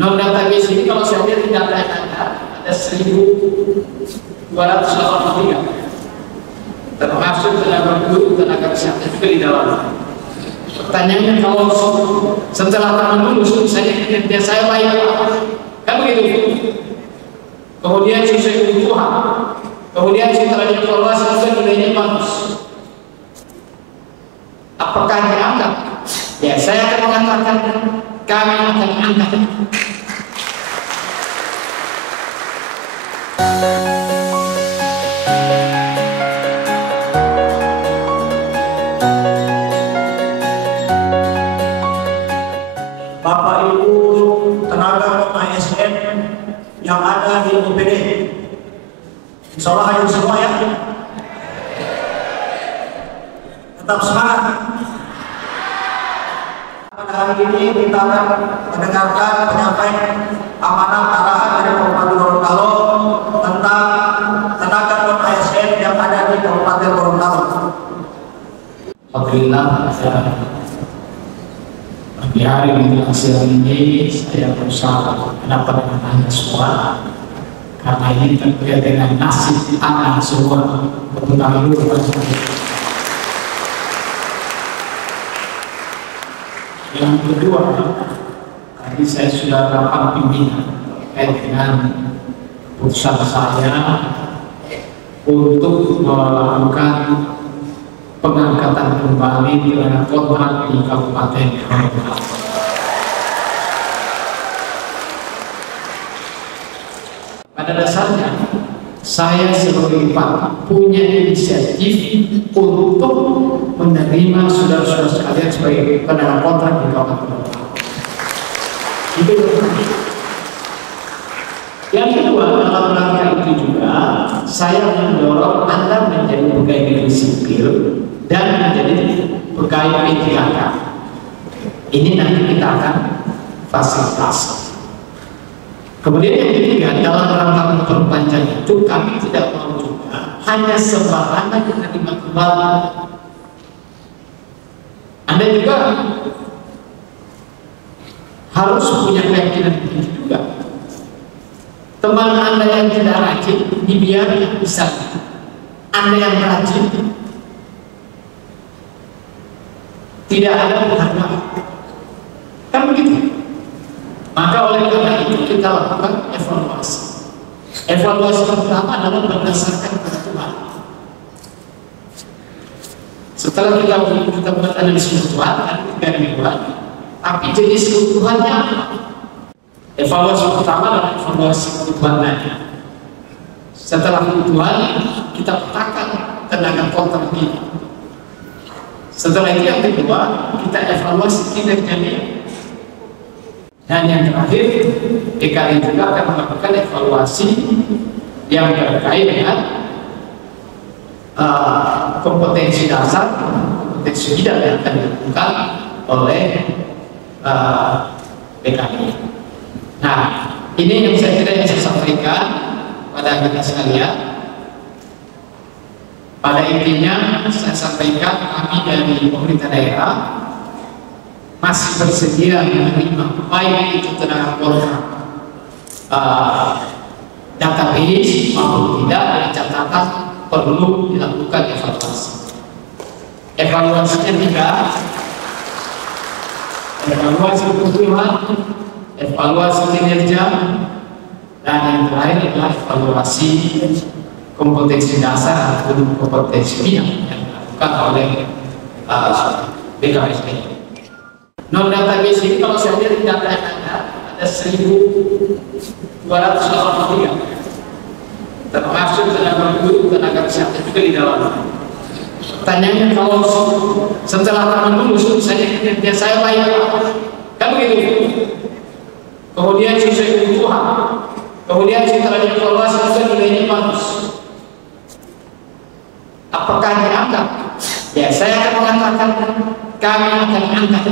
Non database ini kalau saya lihat di data yang ada 1.283, termasuk tenaga guru, tenaga kesehatan juga di dalam. Pertanyaannya, kalau setelah taman lulus saya kinerja saya baik, kan begitu? Kemudian sesuai kebutuhan, kemudian setelah dievaluasi juga nilainya bagus, apakah diangkat? Ya, saya akan mengatakan kami akan angkat. Bapak Ibu tenaga ASN yang ada di UPD, insya Allah hadir semua ya. Tetap semangat. Pada hari ini kita akan mendengarkan penyampaian amanah arahan dari Kabupaten Gorontalo tentang tenaga non ASN yang ada di Kabupaten Gorontalo. Alhamdulillah, di hari siang ini saya berusaha mendapat Anda semua, karena ini terkait dengan nasib anak semua kebetulan dulu. Yang kedua, tadi saya sudah rapat pimpinan terkait dengan keputusan saya untuk melakukan pengangkatan kembali terhadap kontrak di Kabupaten Gorontalo. Pada dasarnya, saya sebagai Pak punya inisiatif untuk menerima saudara-saudara sekalian sebagai penahan kontrak di Kabupaten Gorontalo. Itu yang kedua, dalam rangka itu juga saya mendorong Anda menjadi pegawai negeri sipil dan menjadi pegawai P3K. Ini nanti kita akan fasilitasi. Kemudian yang ketiga, dalam rangka memperpanjang itu kami tidak mau juga hanya sembarangan menerima kembali. Anda juga harus punya keyakinan begitu juga. Teman Anda yang tidak rajin dibiarkan bisa. Anda yang rajin tidak ada penghargaan. Kan begitu? Maka oleh karena itu kita lakukan evaluasi. Evaluasi pertama adalah berdasarkan kebutuhan. Setelah kita buat analisis kebutuhan, ada 3 mingguan. Tapi jenis kebutuhannya apa? Evaluasi pertama adalah evaluasi kebutuhan tadi. Setelah kebutuhan, kita petakan tenaga kontrak kita. Setelah itu yang kedua, kita evaluasi kinerjanya. Dan yang terakhir, DKI juga akan melakukan evaluasi yang terkait dengan kompetensi dasar, kompetensi bidang yang akan dilakukan oleh DKI. Nah, ini yang saya kira yang saya sampaikan pada kita sekalian. Pada intinya saya sampaikan kami dari pemerintah daerah masih bersedia menerima baik itu tenaga kontrak database maupun tidak, ada catatan perlu dilakukan evaluasi. Evaluasinya 3, evaluasi kebutuhan, evaluasi kinerja, dan yang terakhir adalah evaluasi kompetensi dasar atau kompetensi bidang yang dilakukan oleh BKSP. Non database ini kalau saya lihat di data yang ada 1.283, termasuk tenaga guru, tenaga kesehatan juga di dalam. Pertanyaannya, kalau setelah taman lulus saya kinerja saya baik, kan begitu? Kemudian sesuai kebutuhan, kemudian setelah dievaluasi juga nilainya bagus, apakah diangkat? Ya, saya akan mengatakan kami akan angkat.